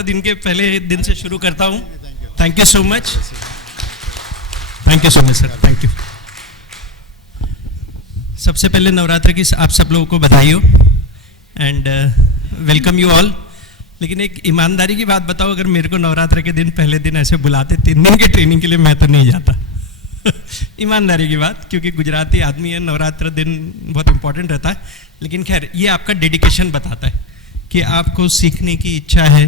दिन के पहले दिन से शुरू करता हूँ। Thank you so much, thank you so much sir, thank you. सबसे पहले नवरात्र की आप सब लोगों को बधाई हो एंड वेलकम यू ऑल। लेकिन एक ईमानदारी की बात बताओ, अगर मेरे को नवरात्र के दिन पहले दिन ऐसे बुलाते 3 दिन की ट्रेनिंग के लिए, मैं तो नहीं जाता। ईमानदारी की बात, क्योंकि गुजराती आदमी है, नवरात्र दिन बहुत इंपॉर्टेंट रहता है। लेकिन खैर, ये आपका डेडिकेशन बताता है कि आपको सीखने की इच्छा है,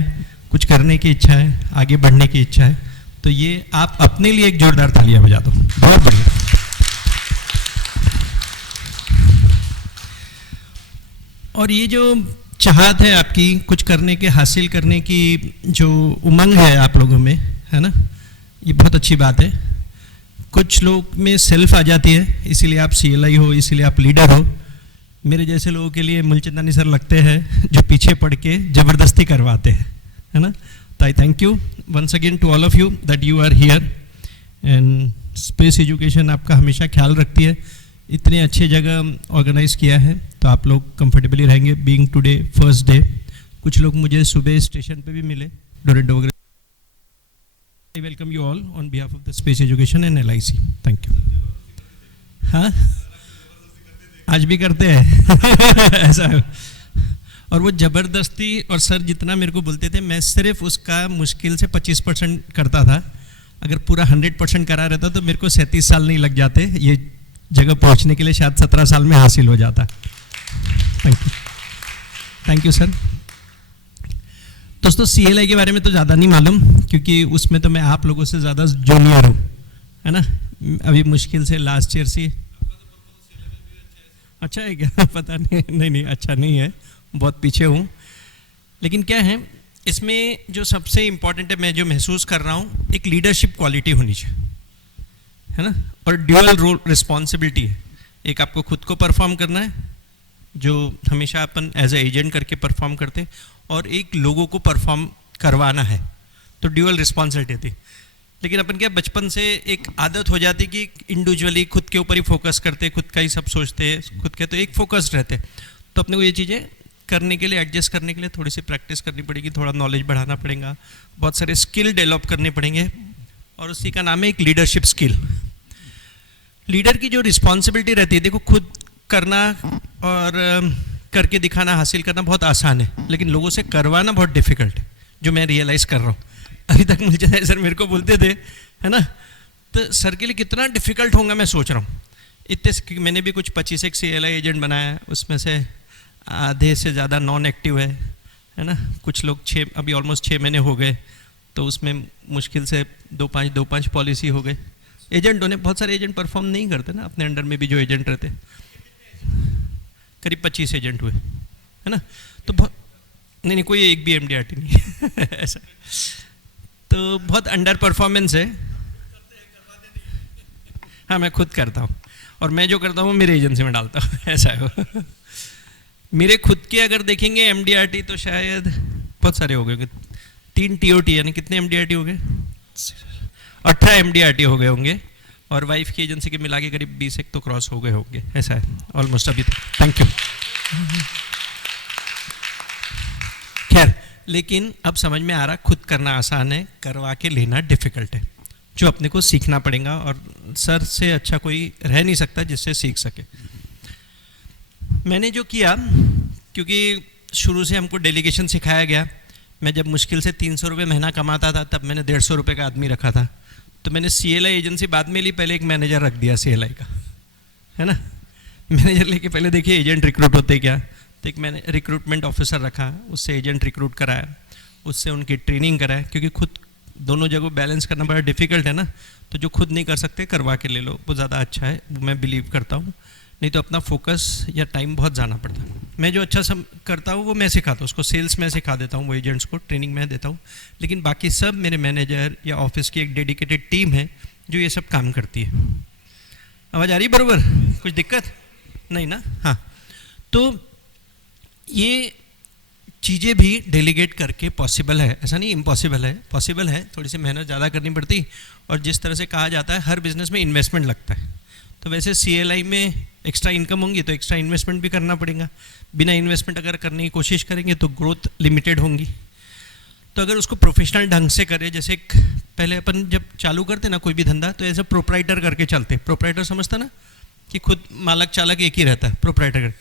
कुछ करने की इच्छा है, आगे बढ़ने की इच्छा है। तो ये आप अपने लिए एक जोरदार तालियां बजा दो, बहुत बढ़िया। और ये जो चाहत है आपकी कुछ करने के, हासिल करने की जो उमंग है आप लोगों में, है ना, ये बहुत अच्छी बात है। कुछ लोग में सेल्फ आ जाती है, इसीलिए आप CLI हो, इसीलिए आप लीडर हो। मेरे जैसे लोगों के लिए मूलचंदानी सर लगते हैं जो पीछे पड़ के ज़बरदस्ती करवाते हैं, है ना। तो I thank you once again to all of you that you are here. And space education आपका हमेशा ख्याल रखती है, इतने अच्छे जगह ऑर्गेनाइज किया है, तो आप लोग कंफर्टेबली रहेंगे। बीइंग टुडे फर्स्ट डे, कुछ लोग मुझे सुबह स्टेशन पे भी मिले, डोरेडो वगैरह। I welcome you all on behalf of the space education and LIC, thank you. हाँ, आज भी करते हैं ऐसा है। और वो ज़बरदस्ती, और सर जितना मेरे को बोलते थे, मैं सिर्फ उसका मुश्किल से 25% करता था। अगर पूरा 100% करा रहता तो मेरे को 37 साल नहीं लग जाते, ये जगह पहुंचने के लिए शायद 17 साल में हासिल हो जाता। Thank you, thank you sir. दोस्तों, CLI के बारे में तो ज़्यादा नहीं मालूम, क्योंकि उसमें तो मैं आप लोगों से ज़्यादा जूनियर हूँ, है ना। अभी मुश्किल से लास्ट ईयर से। अच्छा है क्या? पता नहीं, नहीं अच्छा नहीं है, बहुत पीछे हूँ। लेकिन क्या है, इसमें जो सबसे इम्पोर्टेंट है, मैं जो महसूस कर रहा हूँ, एक लीडरशिप क्वालिटी होनी चाहिए, है ना। और ड्यूअल रोल रिस्पॉन्सिबिलिटी है। एक आपको खुद को परफॉर्म करना है, जो हमेशा अपन एज ए एजेंट करके परफॉर्म करते, और एक लोगों को परफॉर्म करवाना है, तो ड्यूअल रिस्पॉन्सिबिलिटी थी। लेकिन अपन क्या, बचपन से एक आदत हो जाती कि इंडिविजुअली खुद के ऊपर ही फोकस करते, खुद का ही सब सोचते, खुद के, तो एक फोकस्ड रहते। तो अपने को ये चीज़ें करने के लिए, एडजस्ट करने के लिए थोड़ी सी प्रैक्टिस करनी पड़ेगी, थोड़ा नॉलेज बढ़ाना पड़ेगा, बहुत सारे स्किल डेवलप करने पड़ेंगे, और उसी का नाम है एक लीडरशिप स्किल। लीडर की जो रिस्पॉन्सिबिलिटी रहती है, देखो, खुद करना और करके दिखाना, हासिल करना बहुत आसान है, लेकिन लोगों से करवाना बहुत डिफिकल्ट है, जो मैं रियलाइज़ कर रहा हूँ। अभी तक मुझे सर मेरे को बोलते थे, है ना, तो सर के लिए कितना डिफिकल्ट होगा मैं सोच रहा हूँ। इतने मैंने भी कुछ 25 एक CLI एजेंट बनाया है, उसमें से आधे से ज़्यादा नॉन एक्टिव है ना। कुछ लोग 6, अभी ऑलमोस्ट 6 महीने हो गए, तो उसमें मुश्किल से 2-5 पॉलिसी हो गए। एजेंटों ने, बहुत सारे एजेंट परफॉर्म नहीं करते ना, अपने अंडर में भी जो एजेंट रहते, करीब 25 एजेंट हुए, है ना। तो बहुत नहीं, कोई एक भी MDRT नहीं ऐसा, तो बहुत अंडर परफॉर्मेंस है। हाँ, मैं खुद करता हूँ, और मैं जो करता हूँ मेरे एजेंसी में डालता हूँ, ऐसा है। मेरे खुद के अगर देखेंगे MDRT, तो शायद बहुत सारे हो गए, 3 TOT, यानी कितने MDRT हो गए, 18 MDRT हो गए होंगे, और वाइफ की एजेंसी के मिला के करीब 20 एक तो क्रॉस हो गए होंगे, ऐसा है ऑलमोस्ट अभी तक। Thank you. खैर, लेकिन अब समझ में आ रहा, खुद करना आसान है, करवा के लेना डिफिकल्ट है, जो अपने को सीखना पड़ेगा, और सर से अच्छा कोई रह नहीं सकता जिससे सीख सके। मैंने जो किया, क्योंकि शुरू से हमको डेलीगेशन सिखाया गया, मैं जब मुश्किल से 300 रुपये महीना कमाता था, तब मैंने 150 रुपये का आदमी रखा था। तो मैंने CLI एजेंसी बाद में ली, पहले एक मैनेजर रख दिया CLI का, है ना। मैनेजर लेके पहले देखिए एजेंट रिक्रूट होते क्या, तो एक मैंने रिक्रूटमेंट ऑफिसर रखा, उससे एजेंट रिक्रूट कराया, उससे उनकी ट्रेनिंग कराया, क्योंकि खुद दोनों जगह बैलेंस करना बड़ा डिफिकल्ट है ना। तो जो खुद नहीं कर सकते, करवा के ले लो, वो ज़्यादा अच्छा है, वो मैं बिलीव करता हूँ। नहीं तो अपना फोकस या टाइम बहुत जाना पड़ता है। मैं जो अच्छा सब करता हूँ वो मैं सिखाता हूँ, उसको सेल्स में सिखा देता हूँ, वो एजेंट्स को ट्रेनिंग में देता हूँ, लेकिन बाकी सब मेरे मैनेजर या ऑफिस की एक डेडिकेटेड टीम है जो ये सब काम करती है। आवाज़ आ रही बराबर? कुछ दिक्कत नहीं ना? हाँ, तो ये चीज़ें भी डेलीगेट करके पॉसिबल है, ऐसा नहीं इम्पॉसिबल है, पॉसिबल है। थोड़ी सी मेहनत ज़्यादा करनी पड़ती, और जिस तरह से कहा जाता है हर बिजनेस में इन्वेस्टमेंट लगता है, तो वैसे CLI में एक्स्ट्रा इनकम होंगी तो एक्स्ट्रा इन्वेस्टमेंट भी करना पड़ेगा। बिना इन्वेस्टमेंट अगर करने की कोशिश करेंगे तो ग्रोथ लिमिटेड होंगी। तो अगर उसको प्रोफेशनल ढंग से करे, जैसे एक पहले अपन जब चालू करते ना कोई भी धंधा तो ऐसे प्रोप्राइटर करके चलते, प्रोप्राइटर समझता ना कि खुद मालक चालक एक ही रहता है, प्रोप्राइटर।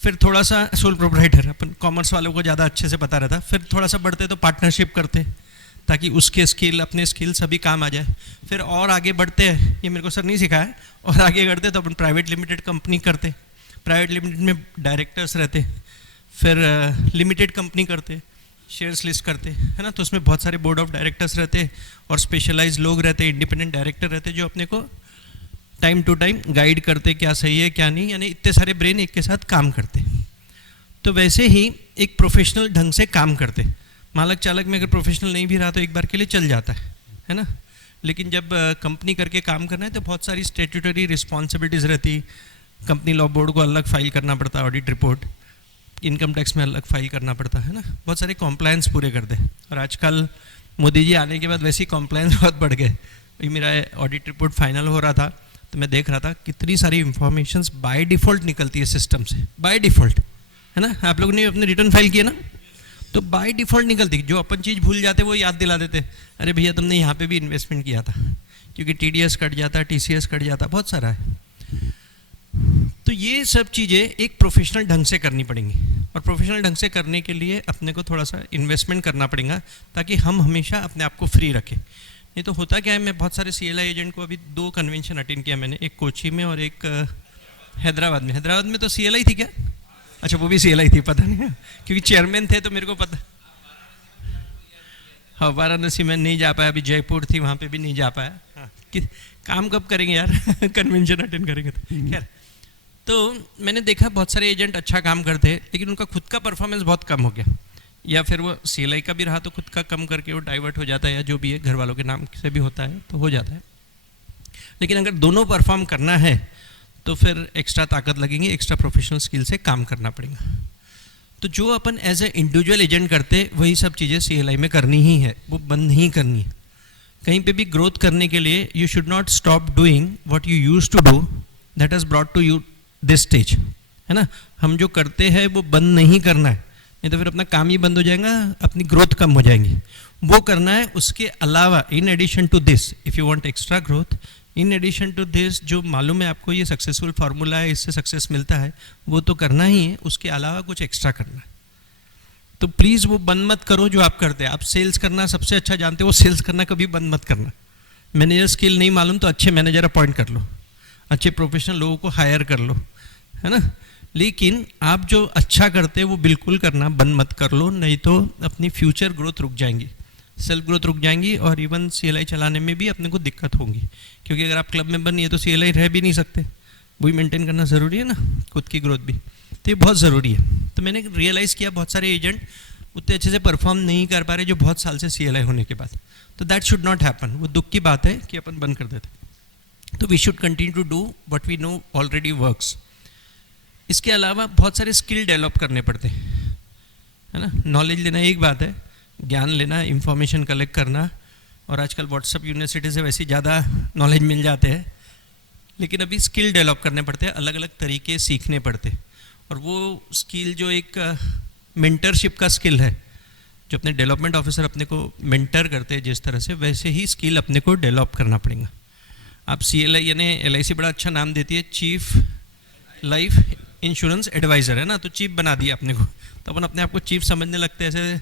फिर थोड़ा सा सोल प्रोप्राइटर, अपन कॉमर्स वालों को ज़्यादा अच्छे से पता रहता। फिर थोड़ा सा बढ़ते तो पार्टनरशिप करते ताकि उसके स्किल अपने स्किल सभी काम आ जाए। फिर और आगे बढ़ते हैं, ये मेरे को सर नहीं सिखाया, और आगे बढ़ते तो अपन प्राइवेट लिमिटेड कंपनी करते, प्राइवेट लिमिटेड में डायरेक्टर्स रहते, फिर लिमिटेड कंपनी करते, शेयर्स लिस्ट करते, है ना। तो उसमें बहुत सारे बोर्ड ऑफ डायरेक्टर्स रहते और स्पेशलाइज लोग रहते, इंडिपेंडेंट डायरेक्टर रहते जो अपने को टाइम टू टाइम गाइड करते क्या सही है क्या नहीं, यानी इतने सारे ब्रेन एक के साथ काम करते। तो वैसे ही एक प्रोफेशनल ढंग से काम करते। मालक चालक में अगर प्रोफेशनल नहीं भी रहा तो एक बार के लिए चल जाता है ना। लेकिन जब कंपनी करके काम करना है तो बहुत सारी स्टेट्यूटरी रिस्पॉन्सिबिलिटीज़ रहती। कंपनी लॉ बोर्ड को अलग फाइल करना पड़ता है ऑडिट रिपोर्ट, इनकम टैक्स में अलग फाइल करना पड़ता है ना, बहुत सारे कॉम्प्लायंस पूरे कर दे। और आजकल मोदी जी आने के बाद वैसे ही कॉम्प्लायंस बहुत बढ़ गए। अभी मेरा ऑडिट रिपोर्ट फाइनल हो रहा था तो मैं देख रहा था कितनी सारी इंफॉर्मेशंस बाय डिफ़ॉल्ट निकलती है सिस्टम से, बाय डिफ़ॉल्ट, है ना। आप लोगों ने अपने रिटर्न फाइल किया ना, तो बाय डिफ़ॉल्ट निकलती, जो अपन चीज़ भूल जाते वो याद दिला देते, अरे भैया तुमने यहाँ पे भी इन्वेस्टमेंट किया था, क्योंकि TDS कट जाता, TCS कट जाता, बहुत सारा है। तो ये सब चीज़ें एक प्रोफेशनल ढंग से करनी पड़ेंगी, और प्रोफेशनल ढंग से करने के लिए अपने को थोड़ा सा इन्वेस्टमेंट करना पड़ेगा ताकि हम हमेशा अपने आप को फ्री रखें। नहीं तो होता क्या है, मैं बहुत सारे CLI एजेंट को अभी 2 कन्वेंशन अटेंड किया मैंने, एक कोची में और एक हैदराबाद में। हैदराबाद में तो CLI थी क्या? अच्छा वो भी CLI थी, पता नहीं, क्योंकि चेयरमैन थे तो मेरे को पता। हाँ वाराणसी में नहीं जा पाया, अभी जयपुर थी वहाँ पे भी नहीं जा पाया। हाँ काम कब करेंगे यार कन्वेंशन अटेंड करेंगे तो खैर। तो मैंने देखा बहुत सारे एजेंट अच्छा काम करते हैं लेकिन उनका खुद का परफॉर्मेंस बहुत कम हो गया, या फिर वो CLI का भी रहा तो खुद का कम करके वो डाइवर्ट हो जाता है, या जो भी है घर वालों के नाम से भी होता है तो हो जाता है। लेकिन अगर दोनों परफॉर्म करना है तो फिर एक्स्ट्रा ताकत लगेंगी, एक्स्ट्रा प्रोफेशनल स्किल से काम करना पड़ेगा। तो जो अपन एज ए इंडिविजुअल एजेंट करते वही सब चीज़ें CLI में करनी ही है, वो बंद नहीं करनी है। कहीं पे भी ग्रोथ करने के लिए you should not stop doing what you used to do that has brought to you this stage, है ना। हम जो करते हैं वो बंद नहीं करना है, नहीं तो फिर अपना काम ही बंद हो जाएगा, अपनी ग्रोथ कम हो जाएगी। वो करना है, उसके अलावा in addition to this if you want extra growth, in addition to this जो मालूम है आपको ये सक्सेसफुल फार्मूला है, इससे सक्सेस मिलता है, वो तो करना ही है, उसके अलावा कुछ एक्स्ट्रा करना है। तो प्लीज़ वो बंद मत करो जो आप करते हैं। आप सेल्स करना सबसे अच्छा जानते हो, वो सेल्स करना कभी बंद मत करना। मैनेजर स्किल नहीं मालूम तो अच्छे मैनेजर अपॉइंट कर लो, अच्छे प्रोफेशनल लोगों को हायर कर लो, है ना। लेकिन आप जो अच्छा करते हैं वो बिल्कुल करना बंद मत कर लो, नहीं तो अपनी फ्यूचर ग्रोथ रुक जाएंगी, सेल्फ ग्रोथ रुक जाएंगी, और इवन CLI चलाने में भी अपने को दिक्कत होगी, क्योंकि अगर आप क्लब मेंबर नहीं है तो CLI रह भी नहीं सकते, वही मेंटेन करना ज़रूरी है ना, खुद की ग्रोथ भी, तो ये बहुत ज़रूरी है। तो मैंने रियलाइज़ किया बहुत सारे एजेंट उतने अच्छे से परफॉर्म नहीं कर पा रहे जो बहुत साल से CLI होने के बाद, तो दैट शुड नॉट हैपन। वो दुख की बात है कि अपन बंद कर देते। तो we should continue to do what we know already works. इसके अलावा बहुत सारे स्किल डेवलप करने पड़ते हैं, है ना। नॉलेज लेना एक बात है, ज्ञान लेना, इंफॉर्मेशन कलेक्ट करना, और आजकल व्हाट्सएप यूनिवर्सिटी से वैसे ज़्यादा नॉलेज मिल जाते हैं, लेकिन अभी स्किल डेवलप करने पड़ते हैं, अलग अलग तरीके सीखने पड़ते हैं। और वो स्किल जो एक मेंटरशिप का स्किल है, जो अपने डेवलपमेंट ऑफिसर अपने को मेंटर करते हैं जिस तरह से, वैसे ही स्किल अपने को डेवलप करना पड़ेगा। आप CLI यानी LIC बड़ा अच्छा नाम देती है, चीफ लाइफ इंश्योरेंस एडवाइज़र, है ना, तो चीफ बना दिया अपने को, तो अपन अपने आप को चीफ समझने लगते हैं, ऐसे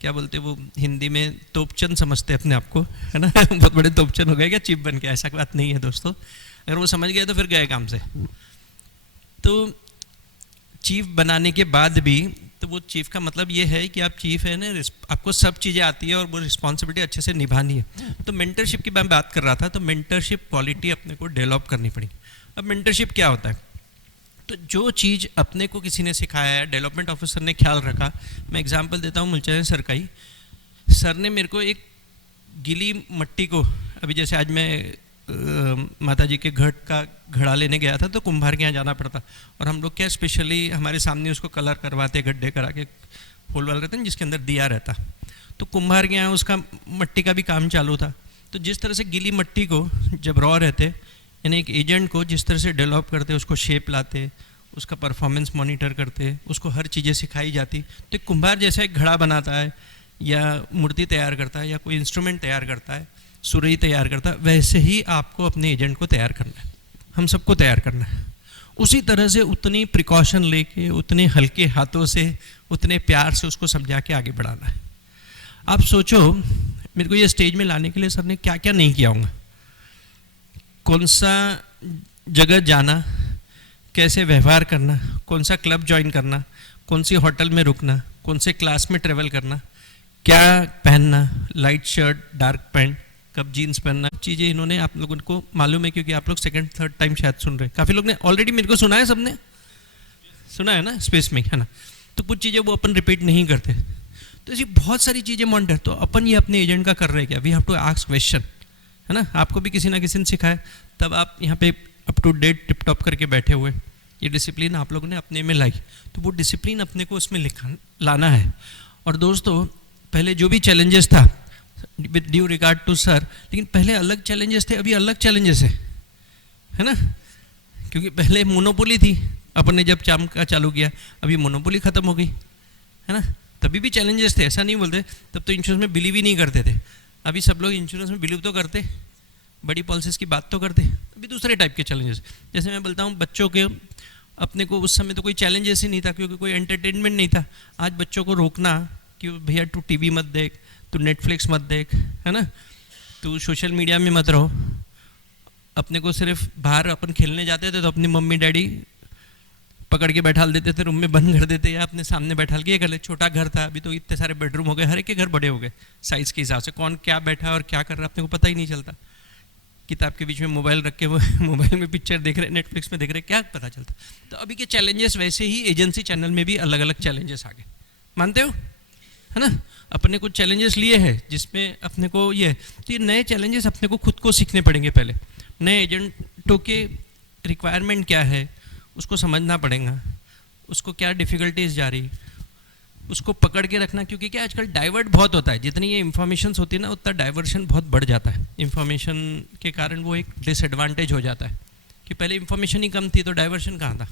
क्या बोलते हैं वो हिंदी में, तोपचन समझते हैं अपने आप को, है ना बहुत बड़े तोपचन हो गए क्या चीफ बन के, ऐसा बात नहीं है दोस्तों। अगर वो समझ गए तो फिर गए काम से। तो चीफ बनाने के बाद भी, तो वो चीफ का मतलब ये है कि आप चीफ है ना, आपको सब चीज़ें आती है और वो रिस्पॉन्सिबिलिटी अच्छे से निभानी है। तो मेंटरशिप की मैं बात कर रहा था, तो मेंटरशिप क्वालिटी अपने को डेवलप करनी पड़ेगी। अब मेंटरशिप क्या होता है, तो जो चीज़ अपने को किसी ने सिखाया है, डेवलपमेंट ऑफिसर ने ख्याल रखा। मैं एग्जांपल देता हूँ, मुलचंद सर का ही। सर ने मेरे को एक गीली मट्टी को, अभी जैसे आज मैं माता जी के घट का घड़ा लेने गया था, तो कुम्हार के यहाँ जाना पड़ता, और हम लोग क्या स्पेशली हमारे सामने उसको कलर करवाते, गड्ढे करा के फूल वाले रहते हैं जिसके अंदर दिया रहता, तो कुम्हार के यहाँ उसका मट्टी का भी काम चालू था। तो जिस तरह से गीली मट्टी को जब रॉ रहते, यानी एक एजेंट को जिस तरह से डेवलप करते, उसको शेप लाते, उसका परफॉर्मेंस मॉनिटर करते, उसको हर चीज़ें सिखाई जाती, तो एक कुम्हार जैसा एक घड़ा बनाता है या मूर्ति तैयार करता है या कोई इंस्ट्रूमेंट तैयार करता है, सुरई तैयार करता है, वैसे ही आपको अपने एजेंट को तैयार करना है, हम सबको तैयार करना है। उसी तरह से उतनी प्रिकॉशन लेके, उतने हल्के हाथों से, उतने प्यार से उसको समझा के आगे बढ़ाना है। आप सोचो, मेरे को ये स्टेज में लाने के लिए सर ने क्या क्या नहीं किया होगा, कौन सा जगह जाना, कैसे व्यवहार करना, कौन सा क्लब ज्वाइन करना, कौन सी होटल में रुकना, कौन से क्लास में ट्रेवल करना, क्या पहनना, लाइट शर्ट, डार्क पैंट, कब जीन्स पहनना, चीज़ें इन्होंने आप लोगों को मालूम है, क्योंकि आप लोग सेकंड थर्ड टाइम शायद सुन रहे हैं। काफ़ी लोग ने ऑलरेडी मेरे को सुना है, सबने सुना है ना स्पेस में, है ना। तो कुछ चीज़ें वो अपन रिपीट नहीं करते, तो ऐसी बहुत सारी चीज़ें मॉनिटर। तो अपन ये अपने एजेंट का कर रहे हैं क्या, we have to ask question, है ना। आपको भी किसी ना किसी ने सिखाया, तब आप यहाँ पे up to date tip top करके बैठे हुए। ये डिसिप्लिन आप लोगों ने अपने में लाई, तो वो डिसिप्लिन अपने को उसमें लाना है। और दोस्तों, पहले जो भी चैलेंजेस था, with due regard to sir, लेकिन पहले अलग चैलेंजेस थे, अभी अलग चैलेंजेस है ना। क्योंकि पहले मोनोपोली थी, अपन ने जब काम का चालू किया, अभी मोनोपोली खत्म हो गई, है ना। तभी भी चैलेंजेस थे, ऐसा नहीं बोलते। तब तो इंश्योरेंस में बिलीव ही नहीं करते थे, अभी सब लोग इंश्योरेंस में बिलीव तो करते, बड़ी पॉलिसीज की बात तो करते। अभी दूसरे टाइप के चैलेंजेस, जैसे मैं बोलता हूँ बच्चों के, अपने को उस समय तो कोई चैलेंजेस ही नहीं था, क्योंकि कोई एंटरटेनमेंट नहीं था। आज बच्चों को रोकना कि भैया तू टीवी मत देख, तू नेटफ्लिक्स मत देख, है ना, तू सोशल मीडिया में मत रहो। अपने को सिर्फ बाहर अपन खेलने जाते थे तो अपनी मम्मी डैडी पकड़ के बैठा देते थे, रूम में बंद कर देते, या अपने सामने बैठा के ये कर ले। छोटा घर था, अभी तो इतने सारे बेडरूम हो गए, हर एक के घर बड़े हो गए साइज़ के हिसाब से, कौन क्या बैठा है और क्या कर रहा है अपने को पता ही नहीं चलता। किताब के बीच में मोबाइल रख के वो मोबाइल में पिक्चर देख रहे, नेटफ्लिक्स में देख रहे, क्या पता चलता। तो अभी के चैलेंजेस वैसे ही एजेंसी चैनल में भी अलग अलग चैलेंजेस आ गए, मानते हो, है ना। अपने कुछ चैलेंजेस लिए हैं जिसमें अपने को ये, तो ये नए चैलेंजेस अपने को खुद को सीखने पड़ेंगे। पहले नए एजेंटों के रिक्वायरमेंट क्या है उसको समझना पड़ेगा, उसको क्या डिफ़िकल्टीज जा रही, उसको पकड़ के रखना। क्योंकि क्या आजकल डाइवर्ट बहुत होता है, जितनी ये इन्फॉर्मेशन होती है ना, उतना डाइवर्शन बहुत बढ़ जाता है। इन्फॉर्मेशन के कारण वो एक डिसएडवांटेज हो जाता है कि पहले इन्फॉर्मेशन ही कम थी तो डाइवर्शन कहाँ था,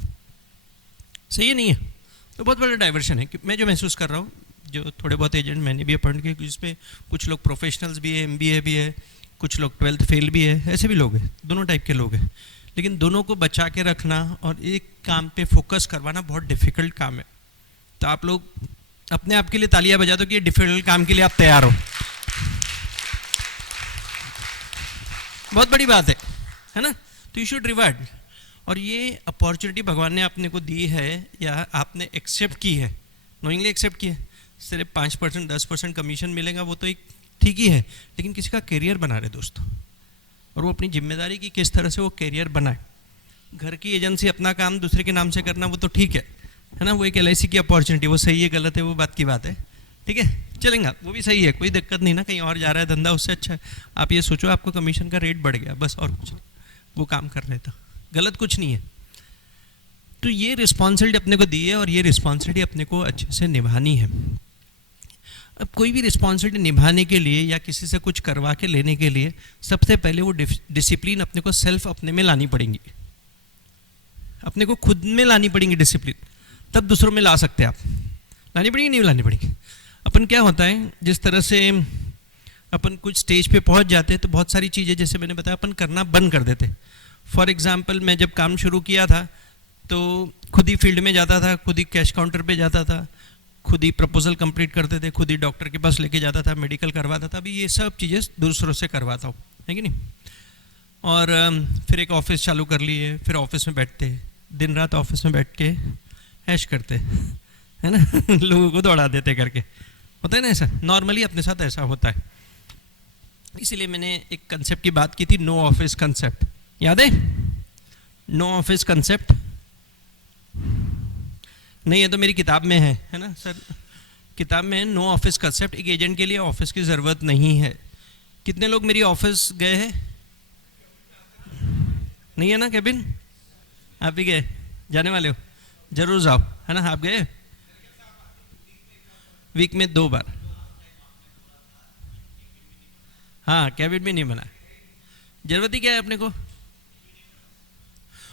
सही है नहीं है। तो बहुत बड़ा डाइवर्शन है कि मैं जो महसूस कर रहा हूँ, जो थोड़े बहुत एजेंट मैंने भी अपॉइंट किए, जिसमें कुछ लोग प्रोफेशनल्स भी है, MBA भी है, कुछ लोग 12th फेल भी है, ऐसे भी लोग हैं, दोनों टाइप के लोग हैं। लेकिन दोनों को बचा के रखना और एक काम पे फोकस करवाना बहुत डिफ़िकल्ट काम है। तो आप लोग अपने आप के लिए तालियां बजा दो कि ये डिफिकल्ट काम के लिए आप तैयार हो, बहुत बड़ी बात है ना। तो यू शुड रिवार्ड, और ये अपॉर्चुनिटी भगवान ने आपने को दी है या आपने एक्सेप्ट की है, नोइंगली एक्सेप्ट की है। सिर्फ 5% 10% कमीशन मिलेगा वो तो एक ठीक ही है, लेकिन किसी का करियर बना रहे दोस्तों, और वो अपनी जिम्मेदारी की किस तरह से वो करियर बनाए। घर की एजेंसी अपना काम दूसरे के नाम से करना वो तो ठीक है ना, वो एक LIC की अपॉर्चुनिटी, वो सही है गलत है वो बात की बात है, ठीक है, चलेंगे, वो भी सही है, कोई दिक्कत नहीं ना। कहीं और जा रहा है धंधा, उससे अच्छा है आप ये सोचो आपको कमीशन का रेट बढ़ गया, बस, और कुछ वो काम कर रहे था, गलत कुछ नहीं है। तो ये रिस्पॉन्सिबिलिटी अपने को दी है, और ये रिस्पॉन्सिबिलिटी अपने को अच्छे से निभानी है। अब कोई भी रिस्पॉन्सिबिलिटी निभाने के लिए या किसी से कुछ करवा के लेने के लिए सबसे पहले वो डिसिप्लिन अपने को सेल्फ अपने में लानी पड़ेंगी, अपने को खुद में लानी पड़ेंगी डिसिप्लिन, तब दूसरों में ला सकते हैं आप। लानी पड़ेगी नहीं लानी पड़ेगी। अपन क्या होता है, जिस तरह से अपन कुछ स्टेज पे पहुंच जाते हैं तो बहुत सारी चीज़ें जैसे मैंने बताया अपन करना बंद कर देते। फॉर एग्जांपल मैं जब काम शुरू किया था तो खुद ही फील्ड में जाता था, खुद ही कैश काउंटर पे जाता था, खुद ही प्रपोजल कंप्लीट करते थे, खुद ही डॉक्टर के पास लेके जाता था, मेडिकल करवाता था। अभी ये सब चीज़ें दूसरों से करवाता हूँ, है कि नहीं। और फिर एक ऑफिस चालू कर लिए, फिर ऑफिस में बैठते, दिन रात ऑफिस में बैठ के ऐश करते, है ना लोगों को दौड़ा देते करके, होता है ना ऐसा, नॉर्मली अपने साथ ऐसा होता है। इसीलिए मैंने एक कंसेप्ट की बात की थी, नो ऑफिस कंसेप्ट, याद है, नो ऑफिस कंसेप्ट। नहीं है तो मेरी किताब में है ना सर, किताब में नो ऑफिस कंसेप्ट। एक एजेंट के लिए ऑफिस की ज़रूरत नहीं है। कितने लोग मेरी ऑफिस गए हैं? नहीं है ना केबिन, आप भी गए, जाने वाले हो, जरूर जाओ, है ना। आप गए वीक में 2 बार, हाँ, कैबिन भी नहीं बना, जरूरत ही क्या है अपने को।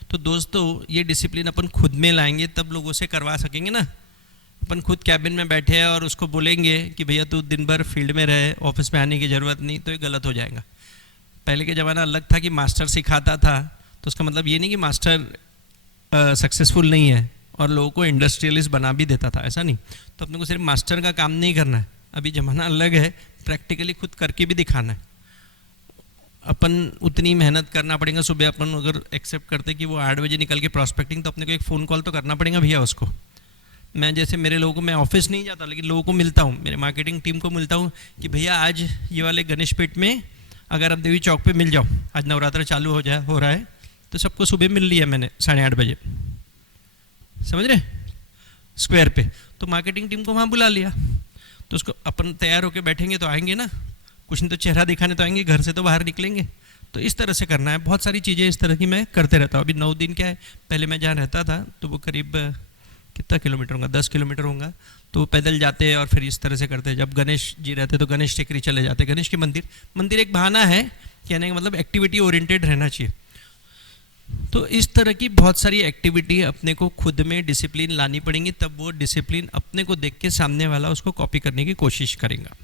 तो दोस्तों ये डिसिप्लिन अपन खुद में लाएंगे तब लोगों से करवा सकेंगे ना, अपन खुद कैबिन में बैठे हैं और उसको बोलेंगे कि भैया तू दिन भर फील्ड में रहे, ऑफिस में आने की ज़रूरत नहीं, तो ये गलत हो जाएगा। पहले के ज़माना अलग था कि मास्टर सिखाता था, तो उसका मतलब ये नहीं कि मास्टर सक्सेसफुल नहीं है और लोगों को इंडस्ट्रियलिस्ट बना भी देता था, ऐसा नहीं। तो अपने को सिर्फ मास्टर का काम नहीं करना है, अभी ज़माना अलग है, प्रैक्टिकली खुद करके भी दिखाना है। अपन उतनी मेहनत करना पड़ेगा। सुबह अपन अगर एक्सेप्ट करते कि वो 8 बजे निकल के प्रॉस्पेक्टिंग, तो अपने को एक फ़ोन कॉल तो करना पड़ेगा भैया उसको। मैं जैसे मेरे लोगों को, मैं ऑफिस नहीं जाता लेकिन लोगों को मिलता हूँ, मेरे मार्केटिंग टीम को मिलता हूँ कि भैया आज ये वाले गणेश पेट में अगर आप देवी चौक पे मिल जाओ, आज नवरात्र चालू हो रहा है, तो सबको सुबह मिल लिया मैंने 8:30 बजे, समझ रहे, स्क्वायर पे। तो मार्केटिंग टीम को वहाँ बुला लिया, तो उसको अपन तैयार होकर बैठेंगे तो आएंगे ना, कुछ नहीं तो चेहरा दिखाने तो आएंगे, घर से तो बाहर निकलेंगे। तो इस तरह से करना है। बहुत सारी चीज़ें इस तरह की मैं करते रहता हूँ। अभी 9 दिन क्या है, पहले मैं जहाँ रहता था तो वो करीब कितना किलोमीटर होगा, 10 किलोमीटर होगा, तो वो पैदल जाते और फिर इस तरह से करते। जब गणेश जी रहते तो गणेश टेकरी चले जाते, गणेश के मंदिर एक बहाना है, कहने का मतलब एक्टिविटी ओरिएंटेड रहना चाहिए। तो इस तरह की बहुत सारी एक्टिविटी अपने को खुद में डिसिप्लिन लानी पड़ेंगी, तब वो डिसिप्लिन अपने को देख के सामने वाला उसको कॉपी करने की कोशिश करेगा।